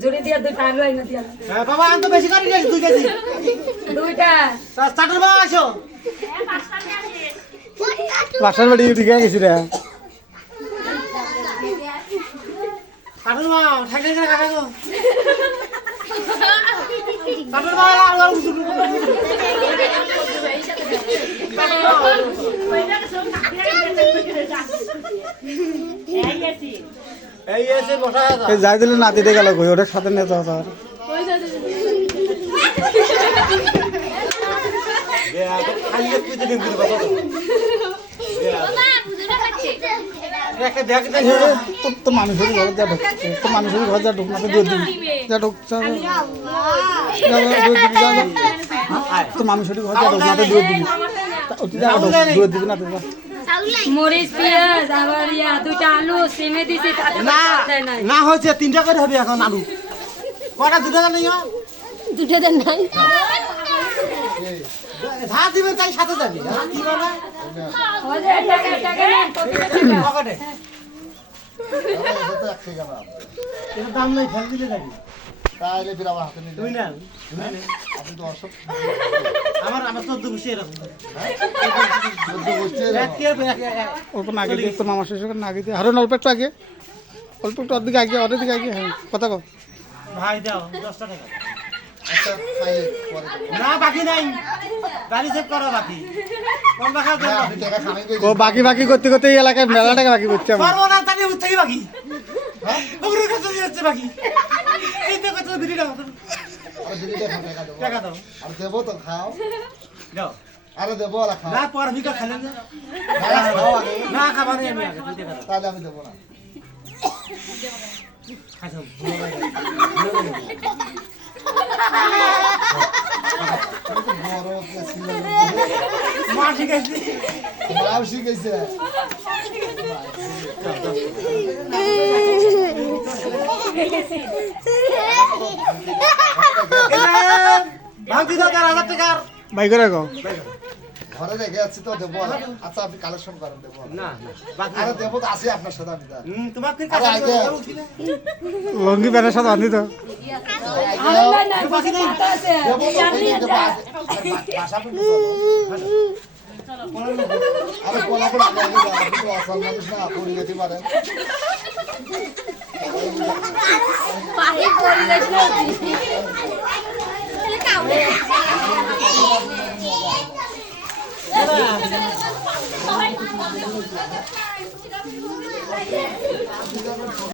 জুড়ি দিয়া দুইটা আলু আইনা দিয়া হ্যাঁ বাবা আন তো বেশি করে নিয়ে 2 কেজি দুইটা স্টার্টার বাবা আসো বাসার বাড়ি উঠে গেছি রে স্টার্টার মা ঠাকুর করে কাকা গো স্টার্টার মা আর শুরু এই এসে বসা আছে এই যাই দিলে নাতিতে গেল কই ওটার সাথে নিয়ে যাও স্যার খাইয়ে পিতে দিন দিল বাবা একটা ব্যাগ দে তো মানুষের ঘর যা ঢুকছে তো মানুষের ঘর যা ঢুক না তো দিয়ে দিবি যা ঢুকছে তো মানুষের ঘর যা ঢুক না তো দিয়ে দিবি দিয়ে দিবি না তো মরিচ পেঁয়াজ আবার ইয়া দুইটা আলু সিমে দিছি তাতে না দেয় নাই না হয়েছে 3টা করে হবে এখন আলু কটা 2টা নেই দুটো দেন নাই যা দিবে তাই সাথে যাবি কি বলে ওই যে টাকা নেন পকেটে এর দাম নাই ফেল দিলে যাবি তাইলে ফির আমার হাতে নিয়ে তুই না আপনি তো অসব আমার 14 বসে এরকম বসছে অল্প না আগে দিয়ে তোর মামা শেষ করে না আগে দিয়ে আরো অল্প একটু আগে অল্প একটু অর্ধেক আগে অর্ধেক আগে হ্যাঁ কথা কো ভাই দাও 10 টাকা আচ্ছা খাইয়ে পরে না বাকি নাই গাড়ি চেক করো বাকি কোন বাকি না, আপনি টাকা খানাই কই ও বাকি বাকি করতে করতে এই এলাকায় মেলা টাকা বাকি করছে আমার পারবো না তাকে উঠতে বাকি হ্যাঁ ওগুলো কত যাচ্ছে বাকি এই তো কত বিড়ি দাও আর দিদি টাকা দেবো টাকা দাও আর দেবো তো খাও দাও আরে দেবো আর খাও না পর ভিকা খেলেন না, খাও আগে না খাবার নেই আমি আগে তুই টাকা দাও তাহলে আমি দেবো না খাইছো বড় ছিল মা ঠিক আছে মাও শিখাইছে ভাঙতি দাও 1000 টাকার বাই করে গো ঘরে রেখে যাচ্ছি তো দেবো না আচ্ছা আপনি কালেকশন করেন দেবো না না বাকি আরে দেবো তো আছে আপনার সাথে আমি দেবো তোমার কি আরে কাজ আগে লঙ্গি প্যান্টের সাথে আনদি তো বাকি নেই দেবো তো দেবো ভাষা কিন্তু আরে কোলাপুর আগে আগে যাও আপনি তো অসল মানুষ না পড়ে যেতে পারেন পাহি পরিবেশ না